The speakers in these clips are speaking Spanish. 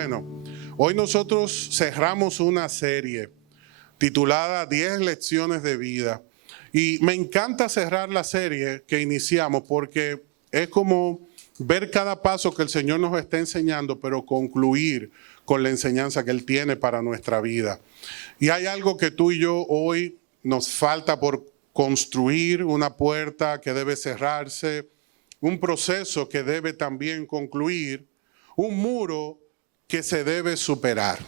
Bueno, hoy nosotros cerramos una serie titulada 10 lecciones de vida. Y me encanta cerrar la serie que iniciamos porque es como ver cada paso que el Señor nos está enseñando, pero concluir con la enseñanza que Él tiene para nuestra vida. Y hay algo que tú y yo hoy nos falta por construir, una puerta que debe cerrarse, un proceso que debe también concluir, un muro que se debe superar.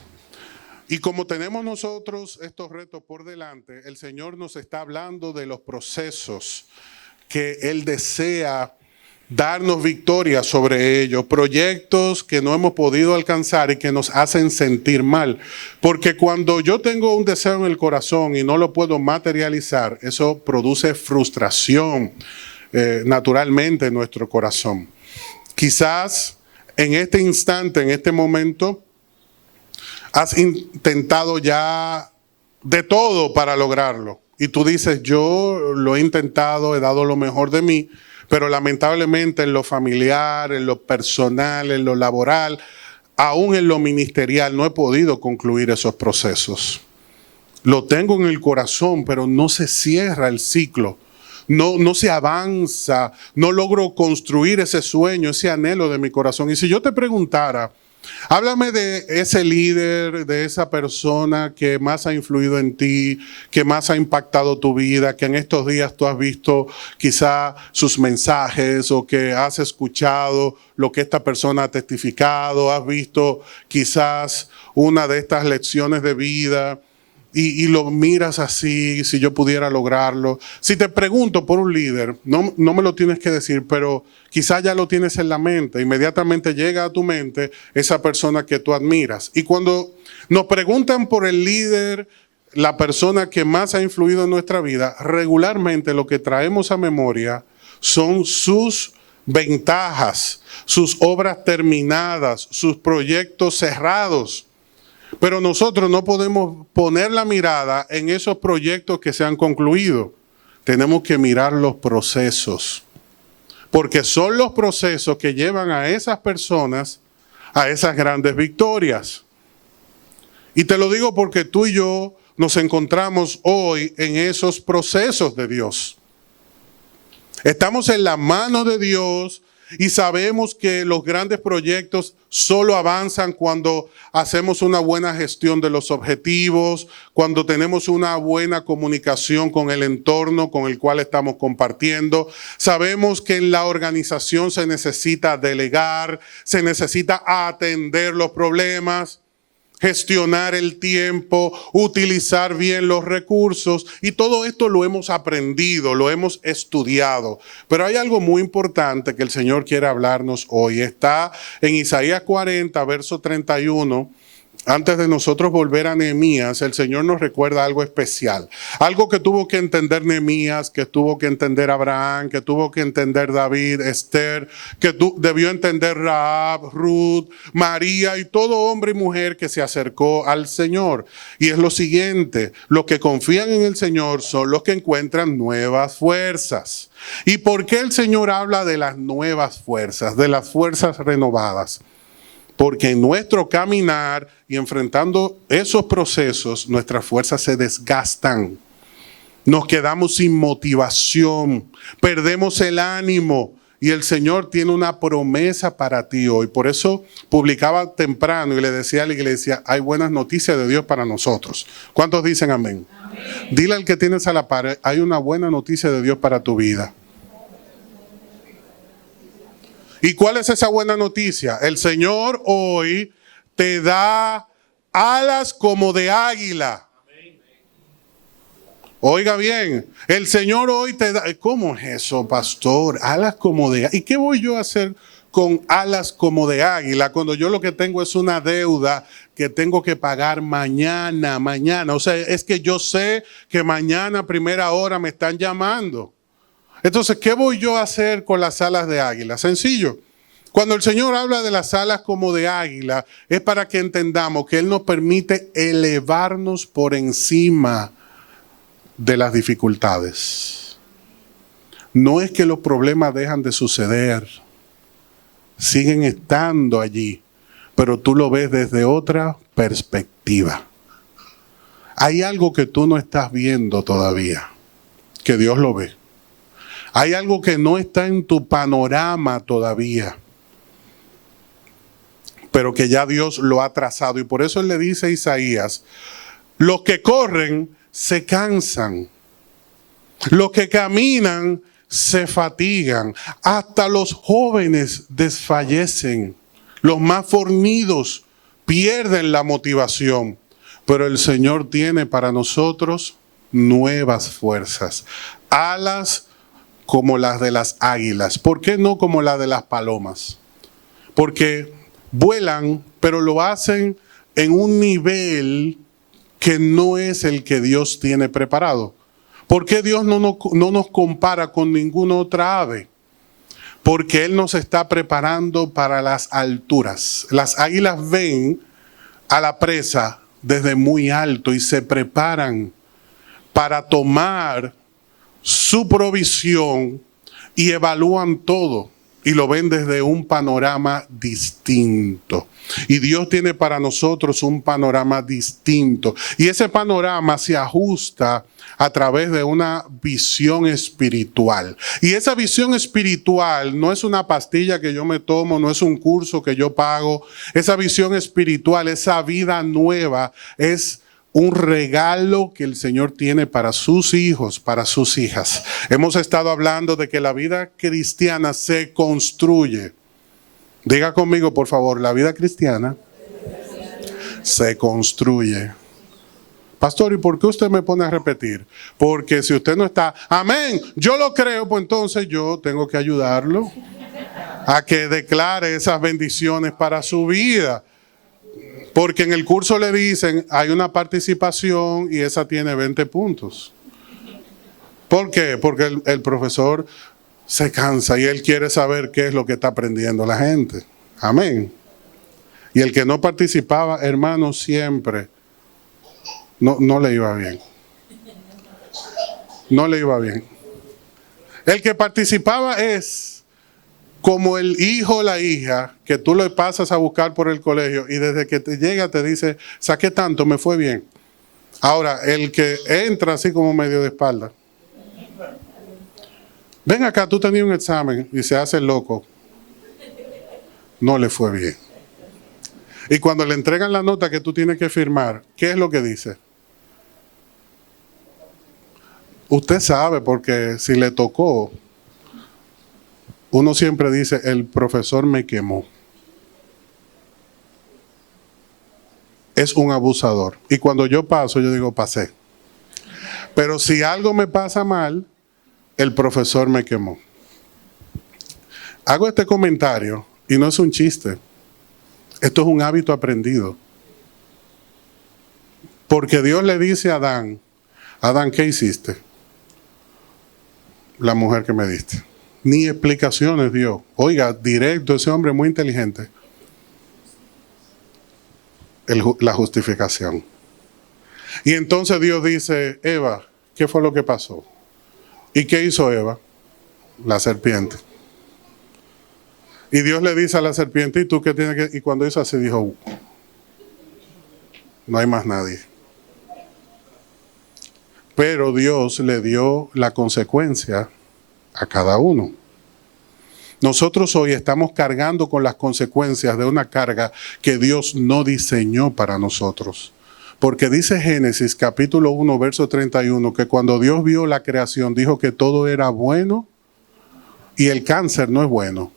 Y como tenemos nosotros estos retos por delante, el Señor nos está hablando de los procesos que Él desea darnos victoria sobre ellos, proyectos que no hemos podido alcanzar y que nos hacen sentir mal. Porque cuando yo tengo un deseo en el corazón y no lo puedo materializar, eso produce frustración naturalmente en nuestro corazón. Quizás en este instante, en este momento, has intentado ya de todo para lograrlo. Y tú dices, yo lo he intentado, he dado lo mejor de mí, pero lamentablemente en lo familiar, en lo personal, en lo laboral, aún en lo ministerial, no he podido concluir esos procesos. Lo tengo en el corazón, pero no se cierra el ciclo. No se avanza, no logro construir ese sueño, ese anhelo de mi corazón. Y si yo te preguntara, háblame de ese líder, de esa persona que más ha influido en ti, que más ha impactado tu vida, que en estos días tú has visto quizá sus mensajes o que has escuchado lo que esta persona ha testificado, has visto quizás una de estas lecciones de vida y lo miras así, si yo pudiera lograrlo. Si te pregunto por un líder, no me lo tienes que decir, pero quizás ya lo tienes en la mente, inmediatamente llega a tu mente esa persona que tú admiras. Y cuando nos preguntan por el líder, la persona que más ha influido en nuestra vida, regularmente lo que traemos a memoria son sus ventajas, sus obras terminadas, sus proyectos cerrados. Pero nosotros no podemos poner la mirada en esos proyectos que se han concluido. Tenemos que mirar los procesos. Porque son los procesos que llevan a esas personas a esas grandes victorias. Y te lo digo porque tú y yo nos encontramos hoy en esos procesos de Dios. Estamos en la mano de Dios y sabemos que los grandes proyectos solo avanzan cuando hacemos una buena gestión de los objetivos, cuando tenemos una buena comunicación con el entorno con el cual estamos compartiendo. Sabemos que en la organización se necesita delegar, se necesita atender los problemas, gestionar el tiempo, utilizar bien los recursos, y todo esto lo hemos aprendido, lo hemos estudiado. Pero hay algo muy importante que el Señor quiere hablarnos hoy. Está en Isaías 40, verso 31. Antes de nosotros volver a Nehemías, el Señor nos recuerda algo especial. Algo que tuvo que entender Nehemías, que tuvo que entender Abraham, que tuvo que entender David, Esther, que debió entender Rahab, Ruth, María y todo hombre y mujer que se acercó al Señor. Y es lo siguiente, los que confían en el Señor son los que encuentran nuevas fuerzas. ¿Y por qué el Señor habla de las nuevas fuerzas, de las fuerzas renovadas? Porque en nuestro caminar y enfrentando esos procesos, nuestras fuerzas se desgastan. Nos quedamos sin motivación, perdemos el ánimo. Y el Señor tiene una promesa para ti hoy. Por eso publicaba temprano y le decía a la iglesia, hay buenas noticias de Dios para nosotros. ¿Cuántos dicen amén? Amén. Dile al que tienes a la par, hay una buena noticia de Dios para tu vida. ¿Y cuál es esa buena noticia? El Señor hoy te da alas como de águila. Oiga bien, el Señor hoy te da... ¿Cómo es eso, pastor? Alas como de águila. ¿Y qué voy yo a hacer con alas como de águila cuando yo lo que tengo es una deuda que tengo que pagar mañana? O sea, es que yo sé que mañana a primera hora me están llamando. Entonces, ¿qué voy yo a hacer con las alas de águila? Sencillo. Cuando el Señor habla de las alas como de águila, es para que entendamos que Él nos permite elevarnos por encima de las dificultades. No es que los problemas dejan de suceder, siguen estando allí, pero tú lo ves desde otra perspectiva. Hay algo que tú no estás viendo todavía, que Dios lo ve. Hay algo que no está en tu panorama todavía, pero que ya Dios lo ha trazado. Y por eso Él le dice a Isaías, los que corren se cansan, los que caminan se fatigan, hasta los jóvenes desfallecen, los más fornidos pierden la motivación. Pero el Señor tiene para nosotros nuevas fuerzas, alas como las de las águilas. ¿Por qué no como las de las palomas? Porque vuelan, pero lo hacen en un nivel que no es el que Dios tiene preparado. ¿Por qué Dios no nos compara con ninguna otra ave? Porque Él nos está preparando para las alturas. Las águilas ven a la presa desde muy alto y se preparan para tomar su provisión y evalúan todo y lo ven desde un panorama distinto. Y Dios tiene para nosotros un panorama distinto. Y ese panorama se ajusta a través de una visión espiritual. Y esa visión espiritual no es una pastilla que yo me tomo, no es un curso que yo pago. Esa visión espiritual, esa vida nueva, es un regalo que el Señor tiene para sus hijos, para sus hijas. Hemos estado hablando de que la vida cristiana se construye. Diga conmigo, por favor, la vida cristiana se construye. Pastor, ¿y por qué usted me pone a repetir? Porque si usted no está, amén, yo lo creo, pues entonces yo tengo que ayudarlo a que declare esas bendiciones para su vida. Porque en el curso le dicen, hay una participación y esa tiene 20 puntos. ¿Por qué? Porque el profesor se cansa y él quiere saber qué es lo que está aprendiendo la gente. Amén. Y el que no participaba, hermano, siempre no le iba bien. No le iba bien. El que participaba es como el hijo o la hija que tú le pasas a buscar por el colegio y desde que te llega te dice, saqué tanto, me fue bien. Ahora, el que entra así como medio de espalda. Ven acá, tú tenías un examen y se hace loco. No le fue bien. Y cuando le entregan la nota que tú tienes que firmar, ¿qué es lo que dice? Usted sabe, porque si le tocó, uno siempre dice, el profesor me quemó. Es un abusador. Y cuando yo paso, yo digo, pasé. Pero si algo me pasa mal, el profesor me quemó. Hago este comentario y no es un chiste. Esto es un hábito aprendido. Porque Dios le dice a Adán, Adán, ¿qué hiciste? La mujer que me diste. Ni explicaciones dio. Oiga, directo, ese hombre muy inteligente. La justificación. Y entonces Dios dice, Eva, ¿qué fue lo que pasó? ¿Y qué hizo Eva? La serpiente. Y Dios le dice a la serpiente, ¿y tú qué tienes que...? Y cuando hizo así dijo, no hay más nadie. Pero Dios le dio la consecuencia a cada uno. Nosotros hoy estamos cargando con las consecuencias de una carga que Dios no diseñó para nosotros. Porque dice Génesis capítulo 1, verso 31, que cuando Dios vio la creación, dijo que todo era bueno y el cáncer no es bueno.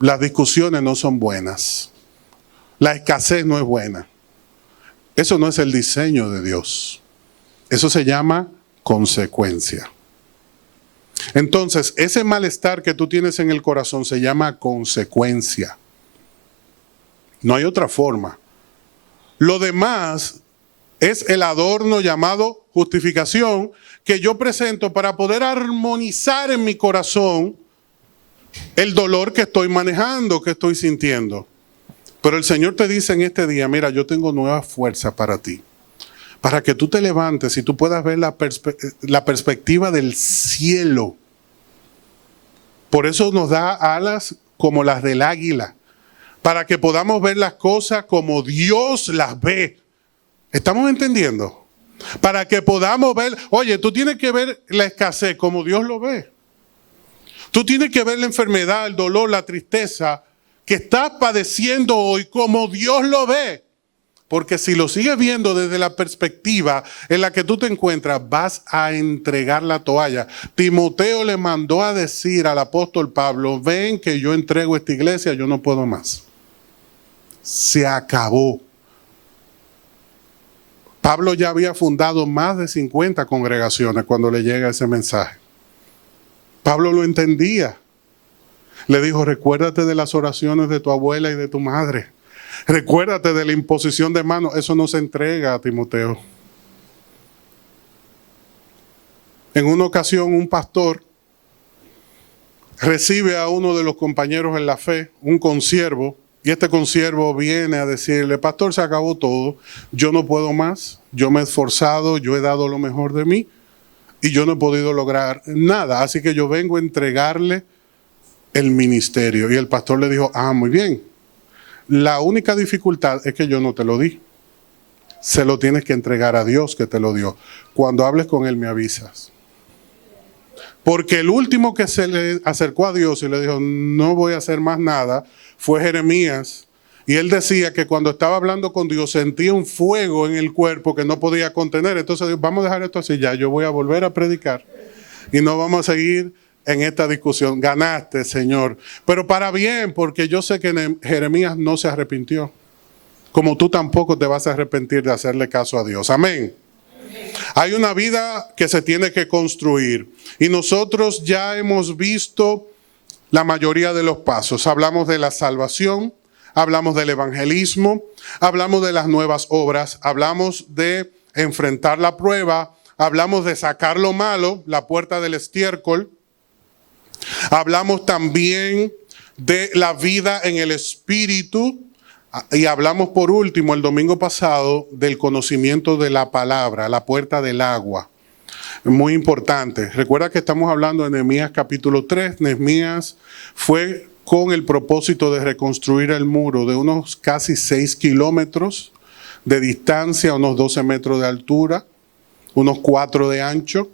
Las discusiones no son buenas. La escasez no es buena. Eso no es el diseño de Dios. Eso se llama consecuencia. Entonces, ese malestar que tú tienes en el corazón se llama consecuencia. No hay otra forma. Lo demás es el adorno llamado justificación que yo presento para poder armonizar en mi corazón el dolor que estoy manejando, que estoy sintiendo. Pero el Señor te dice en este día, mira, yo tengo nueva fuerza para ti. Para que tú te levantes y tú puedas ver la perspectiva del cielo. Por eso nos da alas como las del águila. para que podamos ver las cosas como Dios las ve. ¿Estamos entendiendo? Para que podamos ver, oye, tú tienes que ver la escasez como Dios lo ve. Tú tienes que ver la enfermedad, el dolor, la tristeza que estás padeciendo hoy como Dios lo ve. Porque si lo sigues viendo desde la perspectiva en la que tú te encuentras, vas a entregar la toalla. Timoteo le mandó a decir al apóstol Pablo, ven que yo entrego esta iglesia, yo no puedo más. Se acabó. Pablo ya había fundado más de 50 congregaciones cuando le llega ese mensaje. Pablo lo entendía. Le dijo, recuérdate de las oraciones de tu abuela y de tu madre. Recuérdate de la imposición de manos. Eso no se entrega a Timoteo. En una ocasión, un pastor recibe a uno de los compañeros en la fe, un consiervo, y este consiervo viene a decirle, pastor, se acabó todo, yo no puedo más, yo me he esforzado, yo he dado lo mejor de mí, y yo no he podido lograr nada, así que yo vengo a entregarle el ministerio. Y el pastor le dijo, muy bien, la única dificultad es que yo no te lo di. Se lo tienes que entregar a Dios que te lo dio. Cuando hables con Él me avisas. Porque el último que se le acercó a Dios y le dijo, no voy a hacer más nada, fue Jeremías. Y él decía que cuando estaba hablando con Dios sentía un fuego en el cuerpo que no podía contener. Entonces dijo, vamos a dejar esto así ya, yo voy a volver a predicar. Y no vamos a seguir en esta discusión. Ganaste, Señor. Pero para bien, porque yo sé que Jeremías no se arrepintió. Como tú tampoco te vas a arrepentir de hacerle caso a Dios. Amén. Hay una vida que se tiene que construir. Y nosotros ya hemos visto la mayoría de los pasos. Hablamos de la salvación, hablamos del evangelismo, hablamos de las nuevas obras, hablamos de enfrentar la prueba, hablamos de sacar lo malo, la puerta del estiércol. Hablamos también de la vida en el Espíritu y hablamos por último el domingo pasado del conocimiento de la palabra, la puerta del agua. Muy importante. Recuerda que estamos hablando de Nehemías capítulo 3. Nehemías fue con el propósito de reconstruir el muro de unos casi 6 kilómetros de distancia, unos 12 metros de altura, unos 4 de ancho,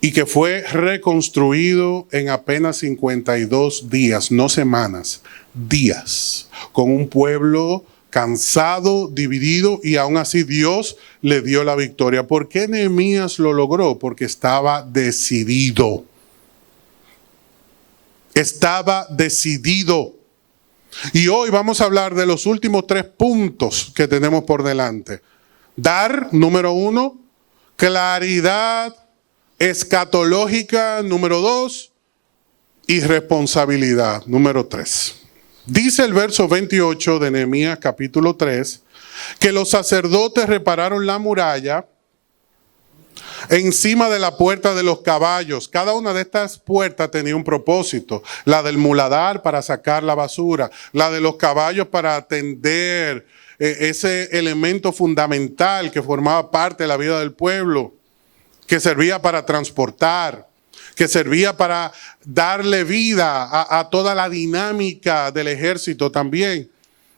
y que fue reconstruido en apenas 52 días, no semanas, días, con un pueblo cansado, dividido, y aún así Dios le dio la victoria. ¿Por qué Nehemías lo logró? Porque estaba decidido. Estaba decidido. Y hoy vamos a hablar de los últimos 3 puntos que tenemos por delante. Dar, número 1, claridad escatológica, número 2, y responsabilidad, número 3. Dice el verso 28 de Nehemías capítulo 3, que los sacerdotes repararon la muralla encima de la puerta de los caballos. Cada una de estas puertas tenía un propósito. La del muladar para sacar la basura, la de los caballos para atender ese elemento fundamental que formaba parte de la vida del pueblo, que servía para transportar, que servía para darle vida a toda la dinámica del ejército también.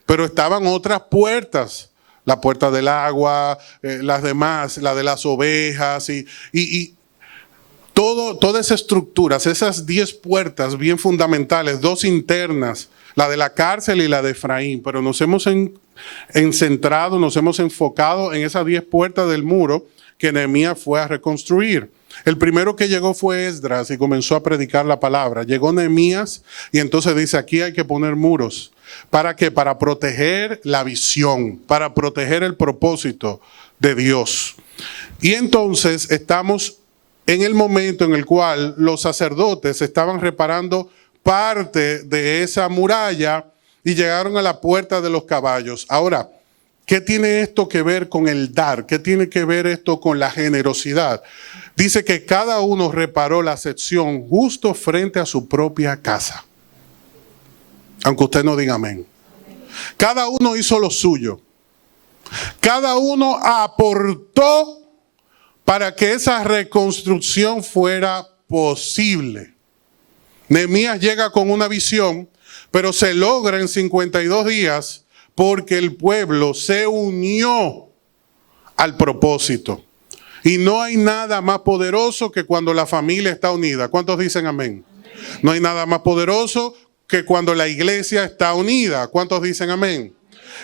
Pero estaban otras puertas, la puerta del agua, las demás, la de las ovejas y todas esas estructuras, esas 10 puertas bien fundamentales, 2 internas, la de la cárcel y la de Efraín. Pero nos hemos centrado, nos hemos enfocado en esas 10 puertas del muro que Nehemías fue a reconstruir. El primero que llegó fue Esdras y comenzó a predicar la palabra. Llegó Nehemías y entonces dice, aquí hay que poner muros. ¿Para qué? Para proteger la visión, para proteger el propósito de Dios. Y entonces estamos en el momento en el cual los sacerdotes estaban reparando parte de esa muralla y llegaron a la puerta de los caballos. Ahora, ¿qué tiene esto que ver con el dar? ¿Qué tiene que ver esto con la generosidad? Dice que cada uno reparó la sección justo frente a su propia casa. Aunque usted no diga amén. Cada uno hizo lo suyo. Cada uno aportó para que esa reconstrucción fuera posible. Nehemías llega con una visión, pero se logra en 52 días porque el pueblo se unió al propósito. Y no hay nada más poderoso que cuando la familia está unida. ¿Cuántos dicen amén? No hay nada más poderoso que cuando la iglesia está unida. ¿Cuántos dicen amén?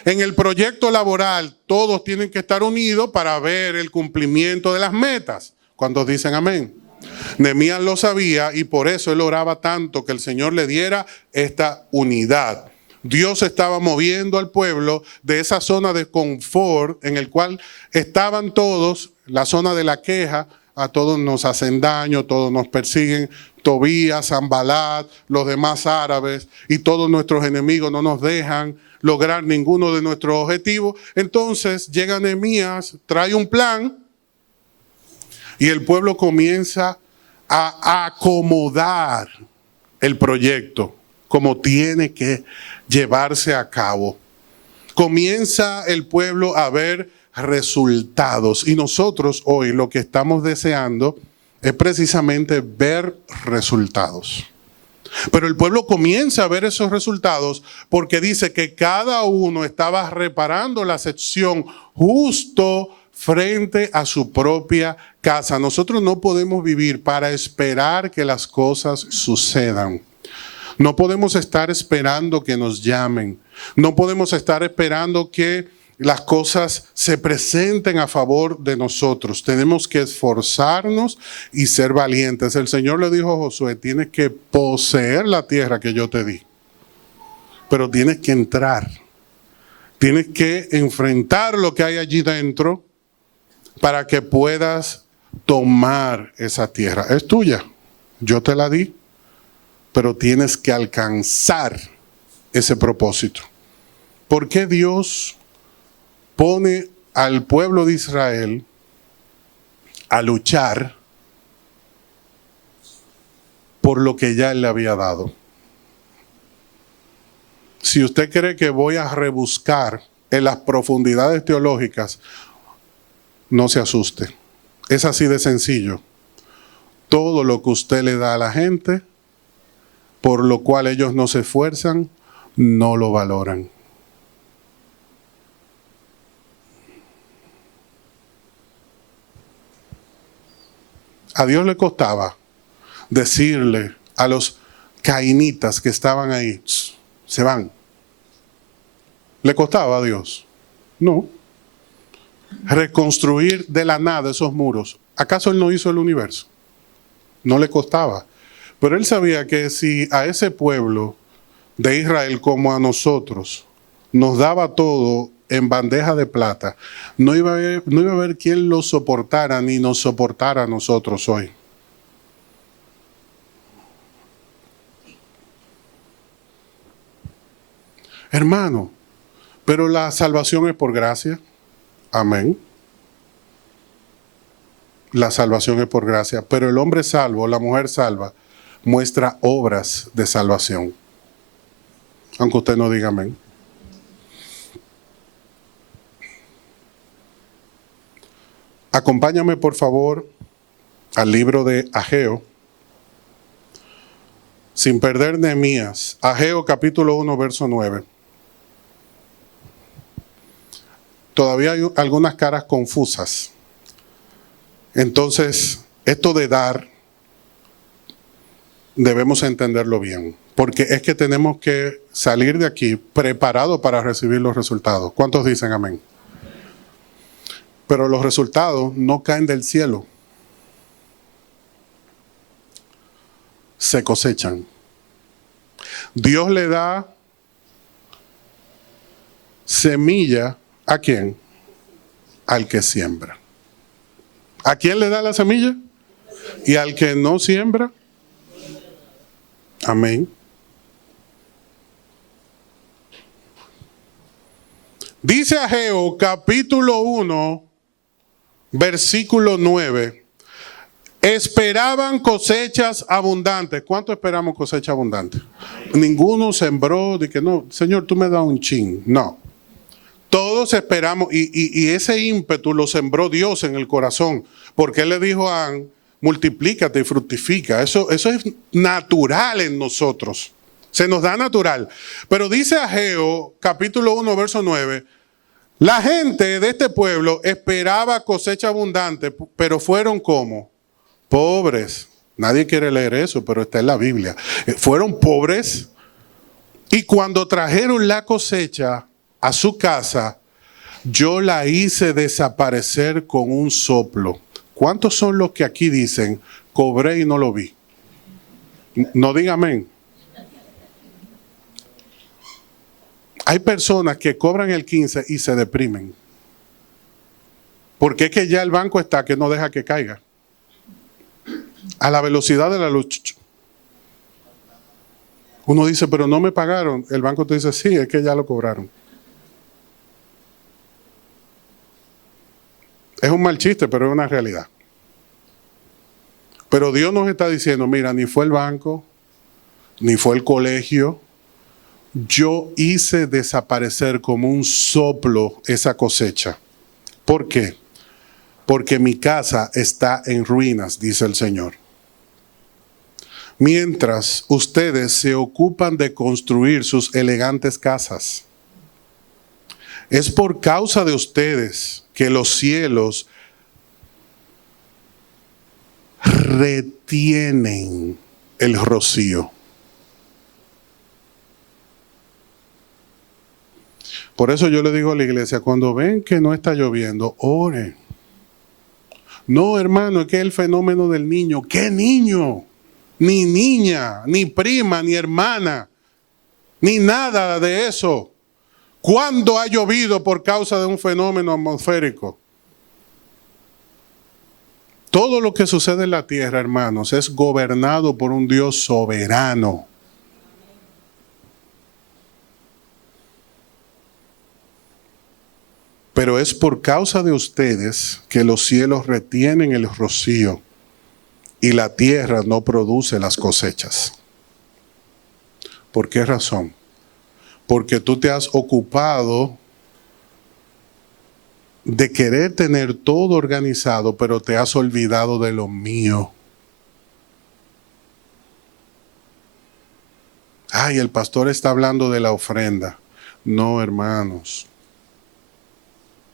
En el proyecto laboral todos tienen que estar unidos para ver el cumplimiento de las metas. ¿Cuántos dicen amén? Nehemías lo sabía y por eso él oraba tanto que el Señor le diera esta unidad. Dios estaba moviendo al pueblo de esa zona de confort en el cual estaban todos, la zona de la queja. A todos nos hacen daño, todos nos persiguen, Tobías, Sanbalat, los demás árabes, y todos nuestros enemigos no nos dejan lograr ninguno de nuestros objetivos. Entonces llega Nehemías, trae un plan y el pueblo comienza a acomodar el proyecto como tiene que llevarse a cabo. Comienza el pueblo a ver resultados y nosotros hoy lo que estamos deseando es precisamente ver resultados. Pero el pueblo comienza a ver esos resultados porque dice que cada uno estaba reparando la sección justo frente a su propia casa. Nosotros no podemos vivir para esperar que las cosas sucedan. No podemos estar esperando que nos llamen. No podemos estar esperando que las cosas se presenten a favor de nosotros. Tenemos que esforzarnos y ser valientes. El Señor le dijo a Josué, tienes que poseer la tierra que yo te di. Pero tienes que entrar. Tienes que enfrentar lo que hay allí dentro para que puedas tomar esa tierra. Es tuya. Yo te la di. Pero tienes que alcanzar ese propósito. ¿Por qué Dios pone al pueblo de Israel a luchar por lo que ya Él le había dado? Si usted cree que voy a rebuscar en las profundidades teológicas, no se asuste. Es así de sencillo. Todo lo que usted le da a la gente, por lo cual ellos no se esfuerzan, no lo valoran. A Dios le costaba decirle a los cainitas que estaban ahí, se van. ¿Le costaba a Dios? No. Reconstruir de la nada esos muros. ¿Acaso Él no hizo el universo? No le costaba. Pero Él sabía que si a ese pueblo de Israel como a nosotros nos daba todo en bandeja de plata, no iba a haber quien lo soportara ni nos soportara a nosotros hoy. Hermano, pero la salvación es por gracia. Amén. La salvación es por gracia, pero el hombre salvo, la mujer salva, muestra obras de salvación. Aunque usted no diga amén. Acompáñame por favor al libro de Ageo, sin perder Nehemías. Ageo capítulo 1, verso 9. Todavía hay algunas caras confusas. Entonces, esto de dar, debemos entenderlo bien, porque es que tenemos que salir de aquí preparados para recibir los resultados. ¿Cuántos dicen amén? Pero los resultados no caen del cielo. Se cosechan. Dios le da semilla, ¿a quién? Al que siembra. ¿A quién le da la semilla? Y al que no siembra. Amén. Dice Ageo capítulo 1, versículo 9. Esperaban cosechas abundantes. ¿Cuánto esperamos cosecha abundante? Ninguno sembró de que no, Señor, tú me das un chin. No. Todos esperamos, y ese ímpetu lo sembró Dios en el corazón, porque Él le dijo a multiplícate y fructifica. Eso es natural en nosotros. Se nos da natural. Pero dice Ageo, capítulo 1, verso 9, la gente de este pueblo esperaba cosecha abundante, pero fueron como pobres. Nadie quiere leer eso, pero está en la Biblia. Fueron pobres y cuando trajeron la cosecha a su casa, yo la hice desaparecer con un soplo. ¿Cuántos son los que aquí dicen, cobré y no lo vi? No digan amén. Hay personas que cobran el 15 y se deprimen. Porque es que ya el banco está que no deja que caiga. A la velocidad de la luz. Uno dice, pero no me pagaron. El banco te dice, sí, es que ya lo cobraron. Es un mal chiste, pero es una realidad. Pero Dios nos está diciendo, mira, ni fue el banco, ni fue el colegio. Yo hice desaparecer como un soplo esa cosecha. ¿Por qué? Porque mi casa está en ruinas, dice el Señor. Mientras ustedes se ocupan de construir sus elegantes casas. Es por causa de ustedes que los cielos retienen el rocío. Por eso yo le digo a la iglesia, cuando ven que no está lloviendo, oren. No, hermano, es que es el fenómeno del niño. ¿Qué niño? Ni niña, ni prima, ni hermana, ni nada de eso. ¿Cuándo ha llovido por causa de un fenómeno atmosférico? Todo lo que sucede en la tierra, hermanos, es gobernado por un Dios soberano. Pero es por causa de ustedes que los cielos retienen el rocío y la tierra no produce las cosechas. ¿Por qué razón? Porque tú te has ocupado de querer tener todo organizado, pero te has olvidado de lo mío. Ay, el pastor está hablando de la ofrenda. No, hermanos.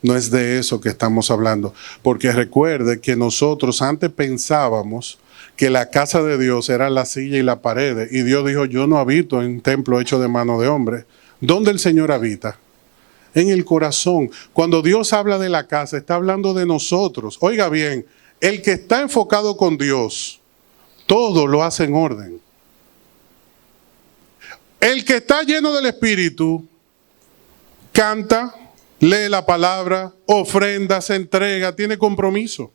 No es de eso que estamos hablando. Porque recuerde que nosotros antes pensábamos que la casa de Dios era la silla y la pared. Y Dios dijo, yo no habito en un templo hecho de mano de hombre. ¿Dónde el Señor habita? En el corazón. Cuando Dios habla de la casa, está hablando de nosotros. Oiga bien, el que está enfocado con Dios, todo lo hace en orden. El que está lleno del Espíritu, canta, lee la palabra, ofrenda, se entrega, tiene compromiso.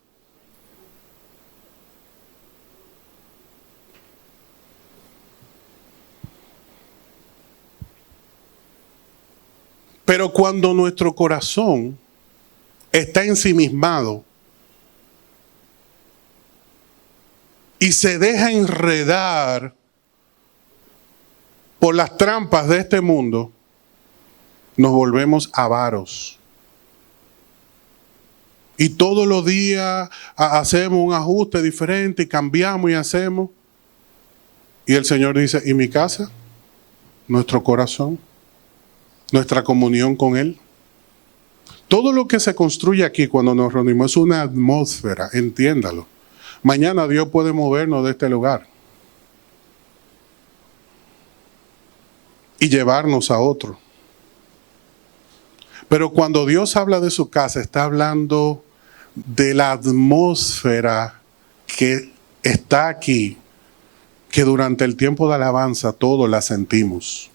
Pero cuando nuestro corazón está ensimismado y se deja enredar por las trampas de este mundo, nos volvemos avaros. Y todos los días hacemos un ajuste diferente y cambiamos y hacemos. Y el Señor dice, ¿y mi casa? Nuestro corazón, nuestra comunión con Él. Todo lo que se construye aquí cuando nos reunimos es una atmósfera, entiéndalo. Mañana Dios puede movernos de este lugar y llevarnos a otro. Pero cuando Dios habla de su casa, está hablando de la atmósfera que está aquí, que durante el tiempo de alabanza todos la sentimos.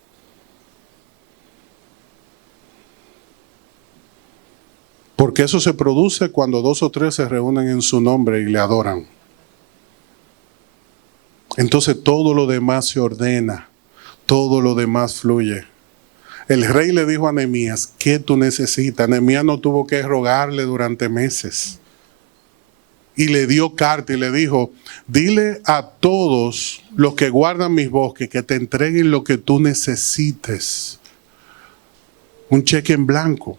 Porque eso se produce cuando 2 o 3 se reúnen en su nombre y le adoran. Entonces todo lo demás se ordena, todo lo demás fluye. El rey le dijo a Nehemías, ¿qué tú necesitas? Nehemías no tuvo que rogarle durante meses. Y le dio carta y le dijo, dile a todos los que guardan mis bosques que te entreguen lo que tú necesites. Un cheque en blanco.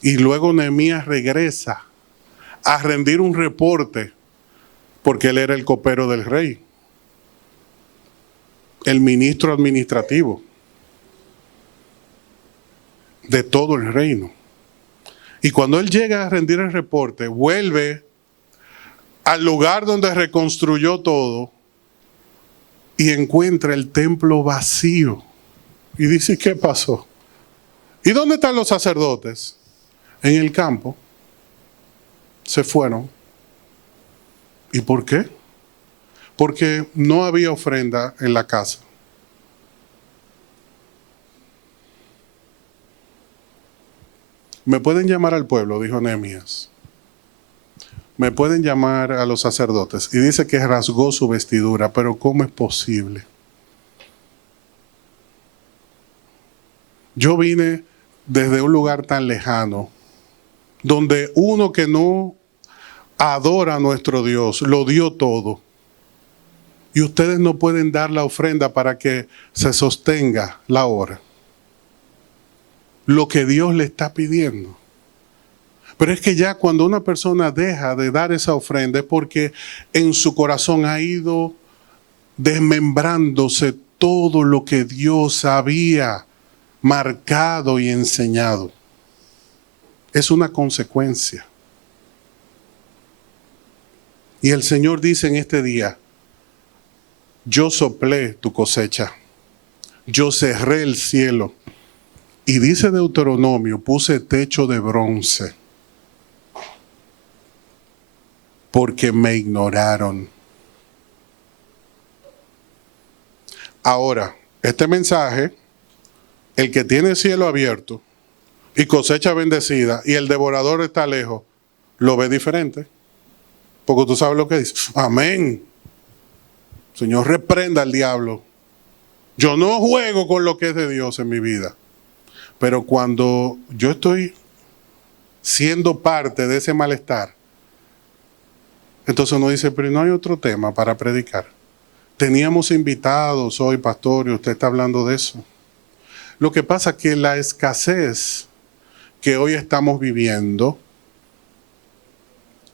Y luego Nehemías regresa a rendir un reporte porque él era el copero del rey. el ministro administrativo de todo el reino. Y cuando él llega a rendir el reporte, vuelve al lugar donde reconstruyó todo y encuentra el templo vacío. Y dice, ¿qué pasó? ¿Y dónde están los sacerdotes? En el campo. Se fueron. ¿Y por qué? Porque no había ofrenda en la casa. Me pueden llamar al pueblo, dijo Nehemías. Me pueden llamar a los sacerdotes. Y dice que rasgó su vestidura, pero ¿cómo es posible? Yo vine desde un lugar tan lejano, donde uno que no adora a nuestro Dios, lo dio todo. Y ustedes no pueden dar la ofrenda para que se sostenga la hora. Lo que Dios le está pidiendo. Pero es que ya cuando una persona deja de dar esa ofrenda es porque en su corazón ha ido desmembrándose todo lo que Dios había marcado y enseñado. Es una consecuencia. Y el Señor dice en este día, yo soplé tu cosecha, yo cerré el cielo. Y dice Deuteronomio, puse techo de bronce, porque me ignoraron. Ahora, este mensaje, el que tiene cielo abierto y cosecha bendecida y el devorador está lejos, lo ve diferente. Porque tú sabes lo que dice. Amén. Señor, reprenda al diablo. Yo no juego con lo que es de Dios en mi vida. Pero cuando yo estoy siendo parte de ese malestar, entonces uno dice, pero no hay otro tema para predicar. Teníamos invitados hoy, pastor, y usted está hablando de eso. Lo que pasa es que la escasez que hoy estamos viviendo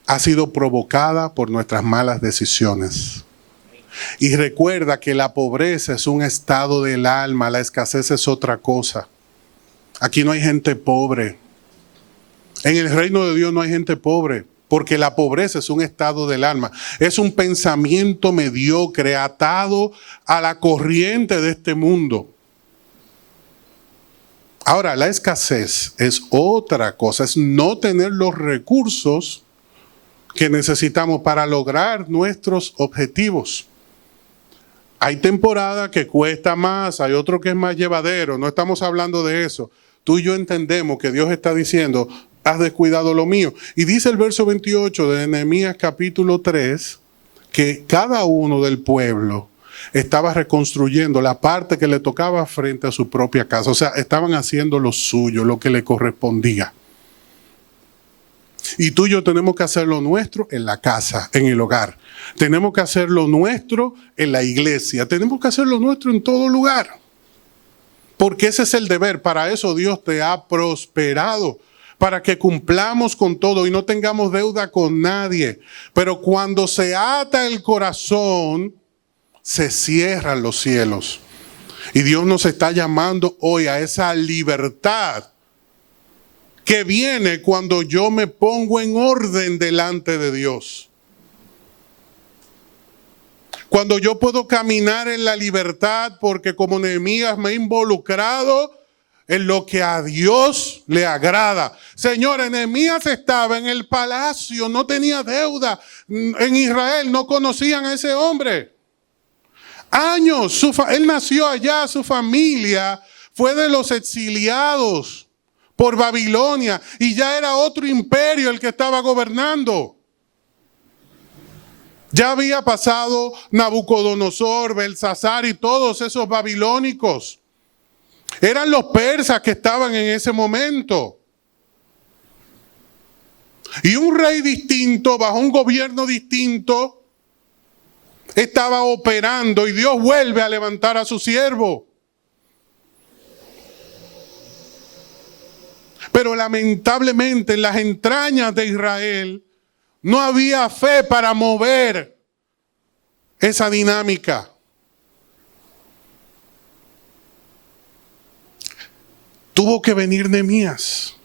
ha sido provocada por nuestras malas decisiones. Y recuerda que la pobreza es un estado del alma, la escasez es otra cosa. Aquí no hay gente pobre. En el reino de Dios no hay gente pobre, porque la pobreza es un estado del alma. Es un pensamiento mediocre, atado a la corriente de este mundo. Ahora, la escasez es otra cosa, es no tener los recursos que necesitamos para lograr nuestros objetivos. Hay temporada que cuesta más, hay otro que es más llevadero, no estamos hablando de eso. Tú y yo entendemos que Dios está diciendo, has descuidado lo mío. Y dice el verso 28 de Nehemías capítulo 3, que cada uno del pueblo estaba reconstruyendo la parte que le tocaba frente a su propia casa. O sea, estaban haciendo lo suyo, lo que le correspondía. Y tú y yo tenemos que hacer lo nuestro en la casa, en el hogar. Tenemos que hacer lo nuestro en la iglesia. Tenemos que hacer lo nuestro en todo lugar. Porque ese es el deber. Para eso Dios te ha prosperado. Para que cumplamos con todo y no tengamos deuda con nadie. Pero cuando se ata el corazón, se cierran los cielos. Y Dios nos está llamando hoy a esa libertad que viene cuando yo me pongo en orden delante de Dios. Cuando yo puedo caminar en la libertad porque como Nehemías me he involucrado en lo que a Dios le agrada. Señores, Nehemías estaba en el palacio, no tenía deuda. En Israel no conocían a ese hombre. Años, él nació allá, su familia fue de los exiliados por Babilonia y ya era otro imperio el que estaba gobernando. Ya había pasado Nabucodonosor, Belsasar y todos esos babilónicos. Eran los persas que estaban en ese momento. Y un rey distinto, bajo un gobierno distinto, estaba operando y Dios vuelve a levantar a su siervo. Pero lamentablemente en las entrañas de Israel no había fe para mover esa dinámica. tuvo que venir Nehemías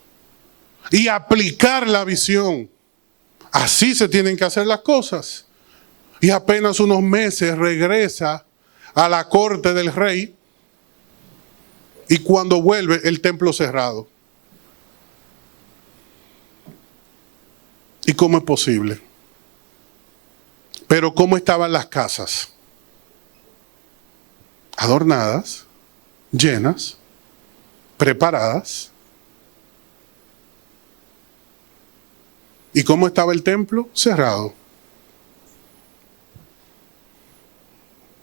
y aplicar la visión. Así se tienen que hacer las cosas. Y apenas unos meses regresa a la corte del rey y cuando vuelve el templo cerrado. ¿Y cómo es posible? Pero ¿cómo estaban las casas? Adornadas, llenas, preparadas. ¿Y cómo estaba el templo? Cerrado.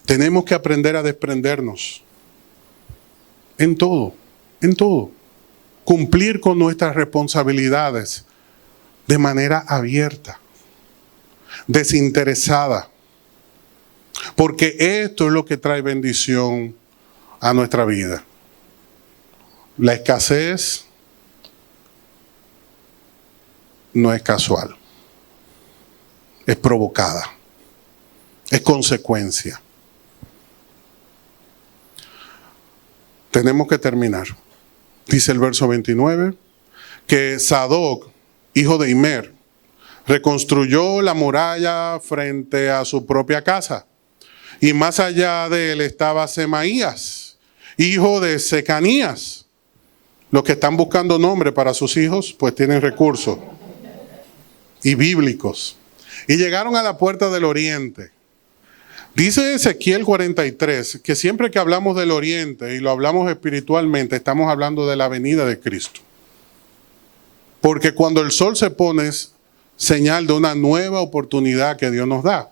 Tenemos que aprender a desprendernos en todo, en todo. Cumplir con nuestras responsabilidades de manera abierta, desinteresada. Porque esto es lo que trae bendición a nuestra vida. La escasez no es casual, es provocada, es consecuencia. Tenemos que terminar. Dice el verso 29, que Sadoc, hijo de Imer, reconstruyó la muralla frente a su propia casa. Y más allá de él estaba Semaías, hijo de Secanías. Los que están buscando nombre para sus hijos, pues tienen recursos. Y bíblicos. Y llegaron a la puerta del oriente. Dice Ezequiel 43 que siempre que hablamos del oriente y lo hablamos espiritualmente, estamos hablando de la venida de Cristo. Porque cuando el sol se pone es señal de una nueva oportunidad que Dios nos da.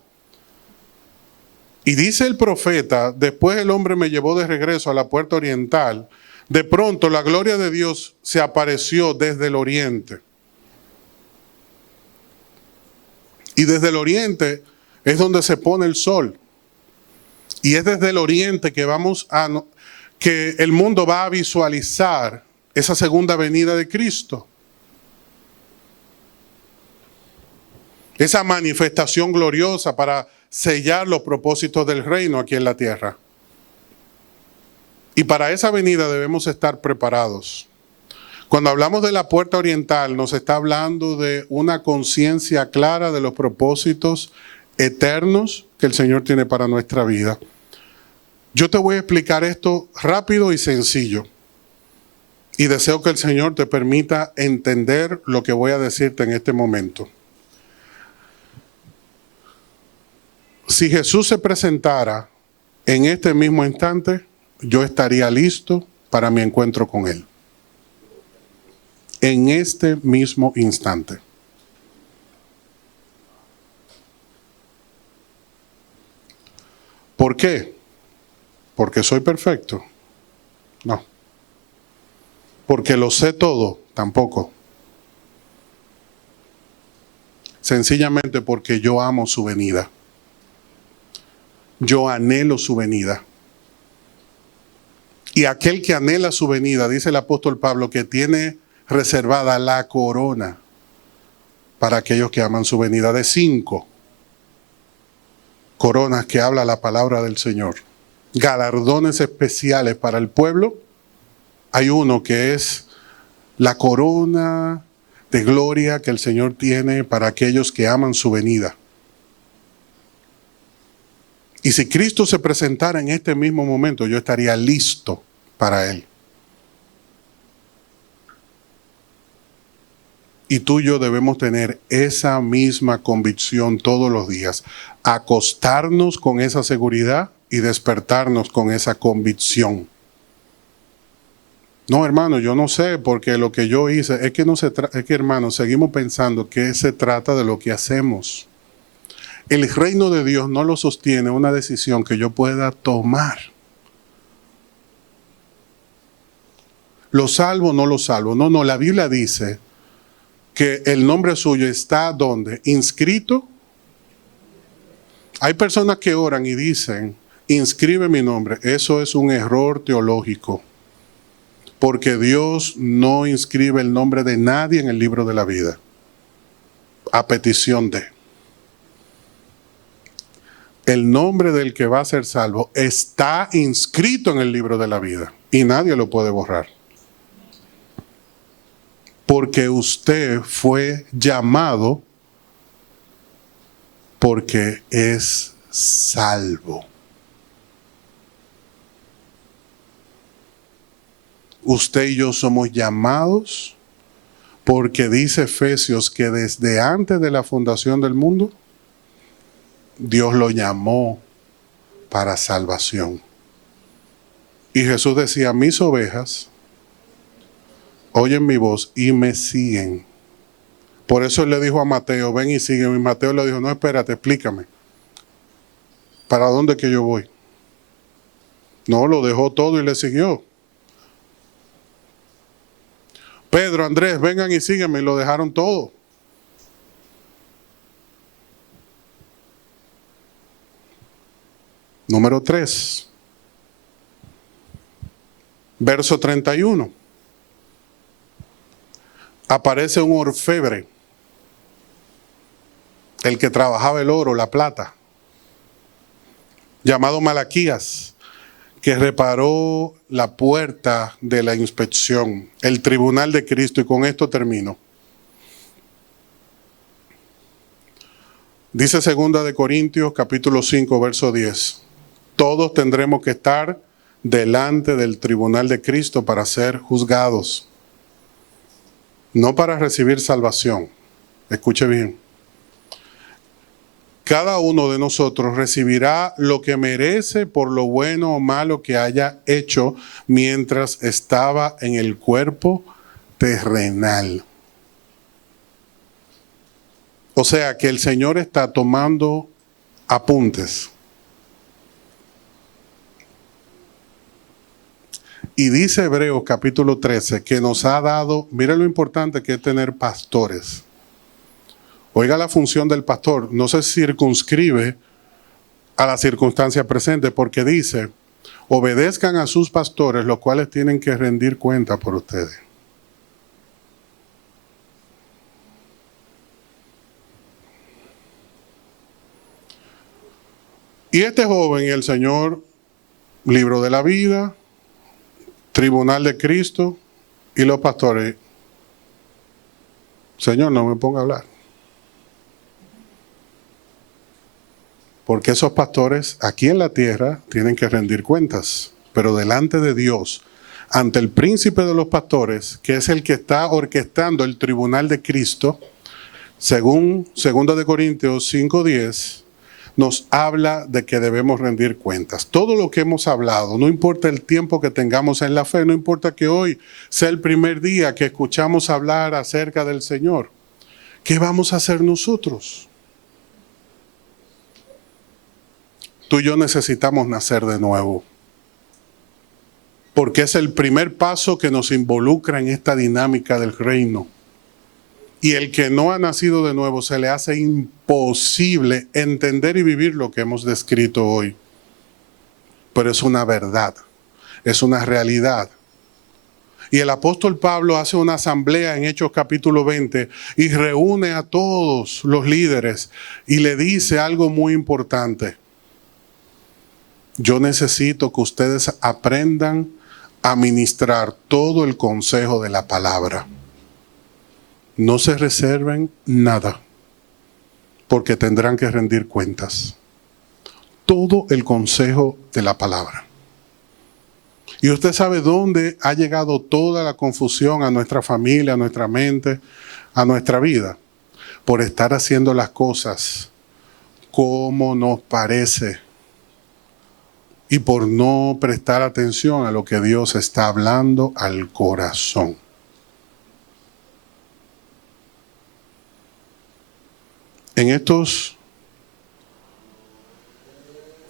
Y dice el profeta, después el hombre me llevó de regreso a la puerta oriental, de pronto la gloria de Dios se apareció desde el oriente. Y desde el oriente es donde se pone el sol. Y es desde el oriente que el mundo va a visualizar esa segunda venida de Cristo. Esa manifestación gloriosa para sellar los propósitos del reino aquí en la tierra. Y para esa venida debemos estar preparados. Cuando hablamos de la puerta oriental, nos está hablando de una conciencia clara de los propósitos eternos que el Señor tiene para nuestra vida. Yo te voy a explicar esto rápido y sencillo. Y deseo que el Señor te permita entender lo que voy a decirte en este momento. Si Jesús se presentara en este mismo instante, yo estaría listo para mi encuentro con Él. En este mismo instante. ¿Por qué? ¿Porque soy perfecto? No. ¿Porque lo sé todo? Tampoco. Sencillamente porque yo amo su venida. Yo anhelo su venida. Y aquel que anhela su venida, dice el apóstol Pablo, que tiene reservada la corona para aquellos que aman su venida, de 5 coronas que habla la palabra del Señor. Galardones especiales para el pueblo. Hay uno que es la corona de gloria que el Señor tiene para aquellos que aman su venida. Y si Cristo se presentara en este mismo momento, yo estaría listo para Él. Y tú y yo debemos tener esa misma convicción todos los días. Acostarnos con esa seguridad y despertarnos con esa convicción. No, hermano, yo no sé, porque lo que yo hice, es que hermano, seguimos pensando que se trata de lo que hacemos. El reino de Dios no lo sostiene una decisión que yo pueda tomar. ¿Lo salvo o no lo salvo? No, la Biblia dice que el nombre suyo está ¿dónde? Inscrito. Hay personas que oran y dicen, inscribe mi nombre. Eso es un error teológico. Porque Dios no inscribe el nombre de nadie en el libro de la vida. A petición de. El nombre del que va a ser salvo está inscrito en el libro de la vida. Y nadie lo puede borrar. porque usted fue llamado porque es salvo. Usted y yo somos llamados porque dice Efesios que desde antes de la fundación del mundo, Dios lo llamó para salvación. Y Jesús decía, mis ovejas oyen mi voz y me siguen. Por eso él le dijo a Mateo, ven y sígueme. Y Mateo le dijo, no, espérate, explícame. ¿Para dónde que yo voy? No, lo dejó todo y le siguió. Pedro, Andrés, vengan y sígueme. Y lo dejaron todo. Número 3. Verso 31. Aparece un orfebre, el que trabajaba el oro, la plata, llamado Malaquías, que reparó la puerta de la inspección, el tribunal de Cristo, y con esto termino. Dice 2 de Corintios, capítulo 5, verso 10. Todos tendremos que estar delante del tribunal de Cristo para ser juzgados, no para recibir salvación. Escuche bien. Cada uno de nosotros recibirá lo que merece por lo bueno o malo que haya hecho mientras estaba en el cuerpo terrenal. O sea que el Señor está tomando apuntes. Y dice Hebreos capítulo 13 que nos ha dado, mire lo importante que es tener pastores. Oiga la función del pastor, no se circunscribe a la circunstancia presente porque dice, obedezcan a sus pastores, los cuales tienen que rendir cuenta por ustedes. Y este joven y el Señor, libro de la vida, tribunal de Cristo y los pastores, Señor, no me ponga a hablar. Porque esos pastores aquí en la tierra tienen que rendir cuentas, pero delante de Dios, ante el príncipe de los pastores, que es el que está orquestando el tribunal de Cristo, según 2 de Corintios 5:10, nos habla de que debemos rendir cuentas. Todo lo que hemos hablado, no importa el tiempo que tengamos en la fe, no importa que hoy sea el primer día que escuchamos hablar acerca del Señor, ¿qué vamos a hacer nosotros? Tú y yo necesitamos nacer de nuevo, porque es el primer paso que nos involucra en esta dinámica del reino. Y el que no ha nacido de nuevo se le hace imposible entender y vivir lo que hemos descrito hoy. Pero es una verdad, es una realidad. Y el apóstol Pablo hace una asamblea en Hechos capítulo 20 y reúne a todos los líderes y le dice algo muy importante. Yo necesito que ustedes aprendan a ministrar todo el consejo de la palabra. No se reserven nada, porque tendrán que rendir cuentas. Todo el consejo de la palabra. Y usted sabe dónde ha llegado toda la confusión a nuestra familia, a nuestra mente, a nuestra vida. Por estar haciendo las cosas como nos parece. Y por no prestar atención a lo que Dios está hablando al corazón. En estos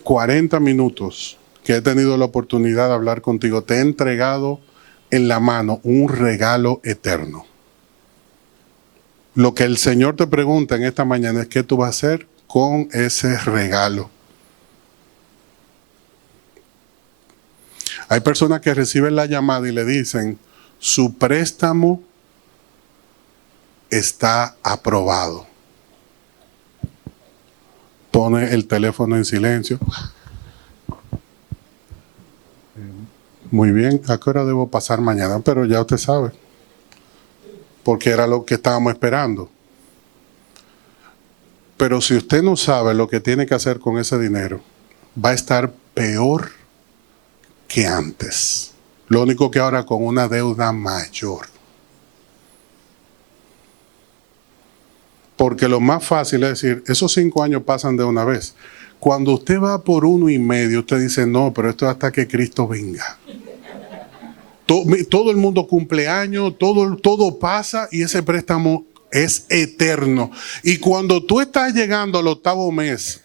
40 minutos que he tenido la oportunidad de hablar contigo, te he entregado en la mano un regalo eterno. Lo que el Señor te pregunta en esta mañana es qué tú vas a hacer con ese regalo. Hay personas que reciben la llamada y le dicen, su préstamo está aprobado. Pone el teléfono en silencio. Muy bien, ¿a qué hora debo pasar mañana? Pero ya usted sabe. porque era lo que estábamos esperando. Pero si usted no sabe lo que tiene que hacer con ese dinero, va a estar peor que antes. Lo único que ahora con una deuda mayor. Porque lo más fácil es decir, esos 5 años pasan de una vez. Cuando usted va por 1.5, usted dice, no, pero esto es hasta que Cristo venga. Todo el mundo cumple años, todo pasa y ese préstamo es eterno. Y cuando tú estás llegando al 8º mes,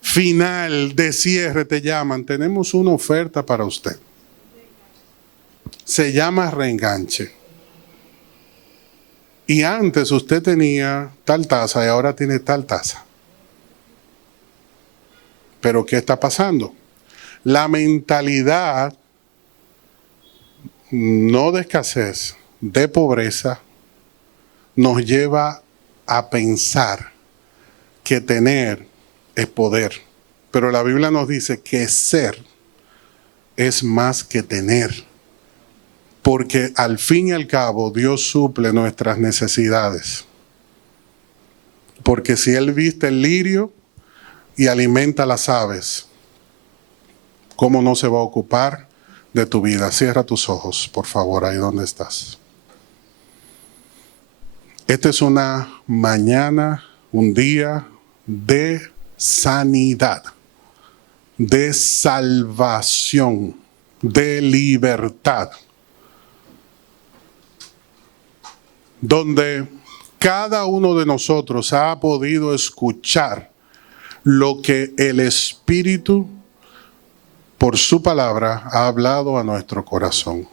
final de cierre, te llaman, tenemos una oferta para usted. Se llama reenganche. Y antes usted tenía tal tasa y ahora tiene tal tasa. Pero ¿qué está pasando? La mentalidad no de escasez, de pobreza, nos lleva a pensar que tener es poder. Pero la Biblia nos dice que ser es más que tener. Porque al fin y al cabo Dios suple nuestras necesidades. Porque si Él viste el lirio y alimenta las aves, ¿cómo no se va a ocupar de tu vida? Cierra tus ojos, por favor, ahí donde estás. Esta es una mañana, un día de sanidad, de salvación, de libertad, donde cada uno de nosotros ha podido escuchar lo que el Espíritu, por su palabra, ha hablado a nuestro corazón.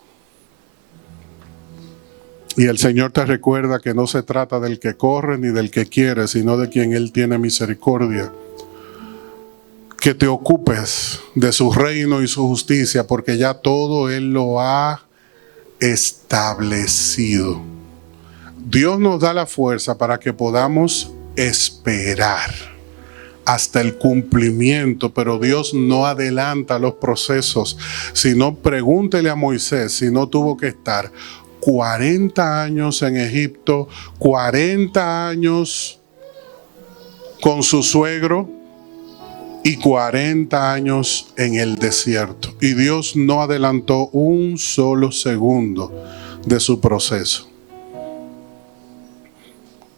Y el Señor te recuerda que no se trata del que corre ni del que quiere, sino de quien Él tiene misericordia. Que te ocupes de su reino y su justicia, porque ya todo Él lo ha establecido. Dios nos da la fuerza para que podamos esperar hasta el cumplimiento, pero Dios no adelanta los procesos. Si no, pregúntele a Moisés si no tuvo que estar 40 años en Egipto, 40 años con su suegro y 40 años en el desierto. Y Dios no adelantó un solo segundo de su proceso.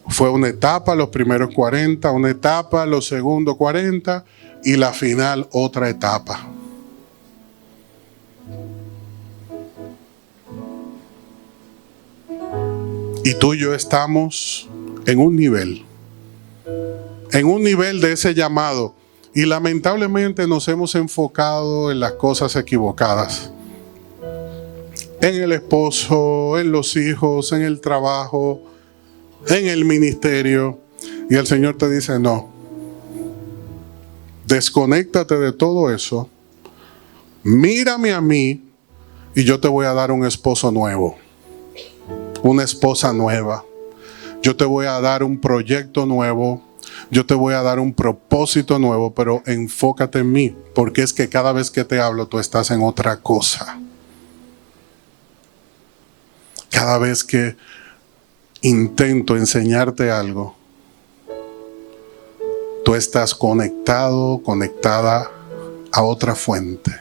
Fue una etapa los primeros 40, una etapa los segundos 40 y la final otra etapa. Y tú y yo estamos en un nivel de ese llamado. Y lamentablemente nos hemos enfocado en las cosas equivocadas. En el esposo, en los hijos, en el trabajo, en el ministerio. Y el Señor te dice, no. Desconéctate de todo eso. Mírame a mí y yo te voy a dar un esposo nuevo. Una esposa nueva. Yo te voy a dar un proyecto nuevo. Yo te voy a dar un propósito nuevo, pero enfócate en mí, porque es que cada vez que te hablo tú estás en otra cosa. Cada vez que intento enseñarte algo, tú estás conectado, conectada a otra fuente.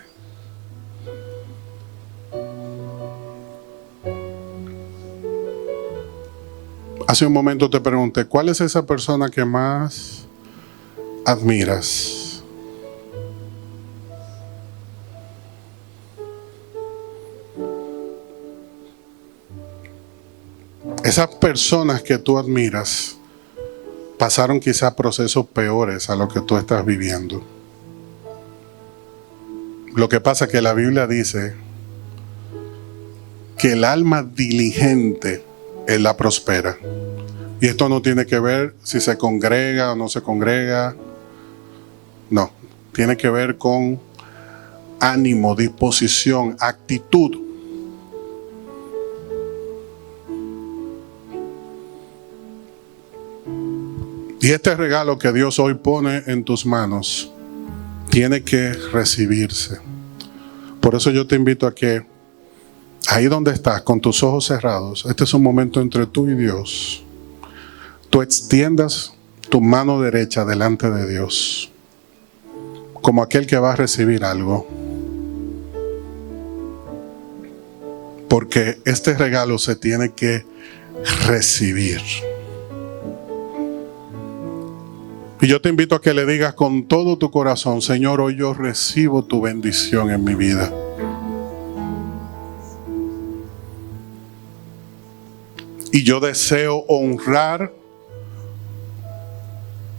Hace un momento te pregunté, ¿cuál es esa persona que más admiras? Esas personas que tú admiras pasaron quizás procesos peores a lo que tú estás viviendo. Lo que pasa es que la Biblia dice que el alma diligente Él la prospera. Y esto no tiene que ver si se congrega o no se congrega. No, tiene que ver con ánimo, disposición, actitud. Y este regalo que Dios hoy pone en tus manos tiene que recibirse. Por eso yo te invito a que ahí donde estás, con tus ojos cerrados, este es un momento entre tú y Dios. Tú extiendas tu mano derecha delante de Dios, como aquel que va a recibir algo. Porque este regalo se tiene que recibir. Y yo te invito a que le digas con todo tu corazón: Señor, hoy yo recibo tu bendición en mi vida. Y yo deseo honrar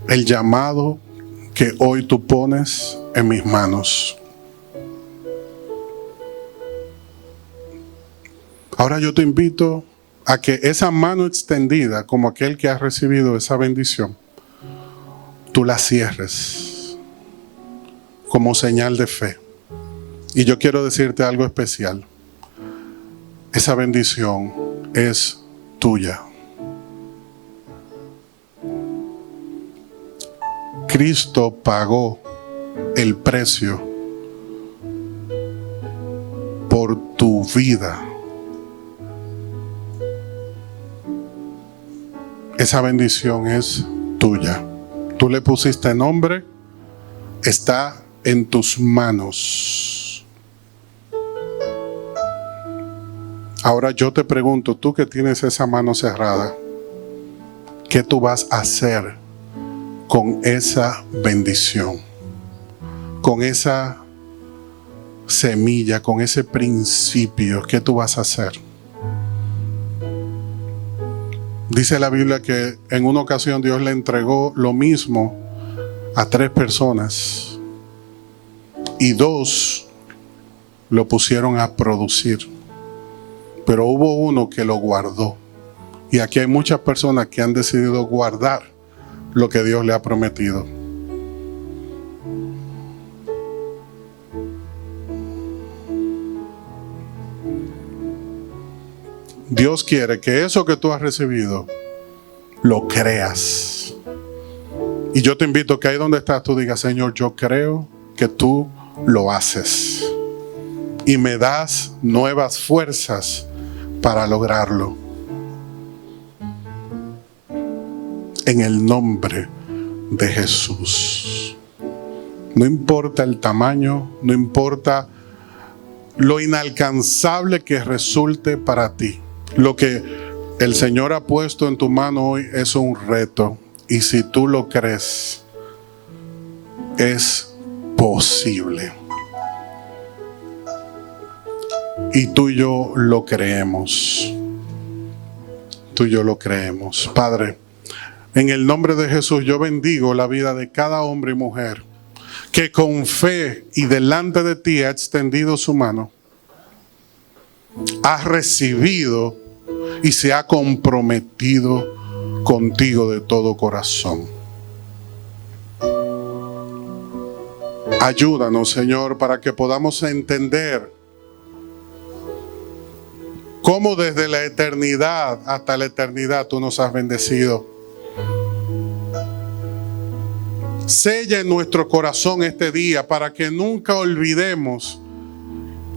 el llamado que hoy tú pones en mis manos. Ahora yo te invito a que esa mano extendida, como aquel que ha recibido esa bendición, tú la cierres como señal de fe. Y yo quiero decirte algo especial. Esa bendición es tuya. Cristo pagó el precio por tu vida. Esa bendición es tuya. Tú le pusiste nombre, está en tus manos. Ahora yo te pregunto, tú que tienes esa mano cerrada, ¿qué tú vas a hacer con esa bendición? Con esa semilla, con ese principio, ¿qué tú vas a hacer? Dice la Biblia que en una ocasión Dios le entregó lo mismo a 3 personas y 2 lo pusieron a producir, pero hubo uno que lo guardó. Y aquí hay muchas personas que han decidido guardar lo que Dios le ha prometido. Dios quiere que eso que tú has recibido lo creas. Y yo te invito a que ahí donde estás tú digas: Señor, yo creo que tú lo haces y me das nuevas fuerzas para lograrlo. En el nombre de Jesús. No importa el tamaño, no importa lo inalcanzable que resulte para ti. Lo que el Señor ha puesto en tu mano hoy es un reto. Y si tú lo crees, es posible. Y tú y yo lo creemos. Tú y yo lo creemos. Padre, en el nombre de Jesús, yo bendigo la vida de cada hombre y mujer que con fe y delante de ti ha extendido su mano, ha recibido y se ha comprometido contigo de todo corazón. Ayúdanos, Señor, para que podamos entender cómo desde la eternidad hasta la eternidad tú nos has bendecido. Sella en nuestro corazón este día para que nunca olvidemos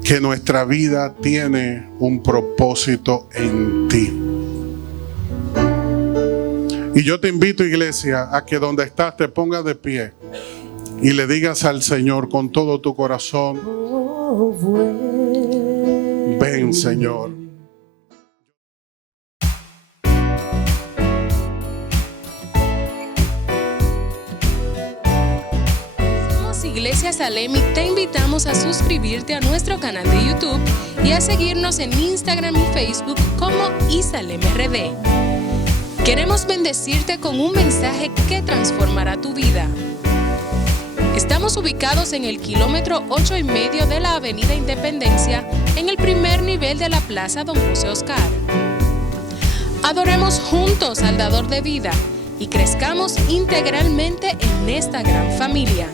que nuestra vida tiene un propósito en ti. Y yo te invito, iglesia, a que donde estás te pongas de pie y le digas al Señor con todo tu corazón: ven, Señor. Iglesia Salem y te invitamos a suscribirte a nuestro canal de YouTube y a seguirnos en Instagram y Facebook como Isalem RD. Queremos bendecirte con un mensaje que transformará tu vida. Estamos ubicados en el kilómetro 8,5 de la Avenida Independencia, en el primer nivel de la Plaza Don José Oscar. Adoremos juntos al Dador de Vida y crezcamos integralmente en esta gran familia.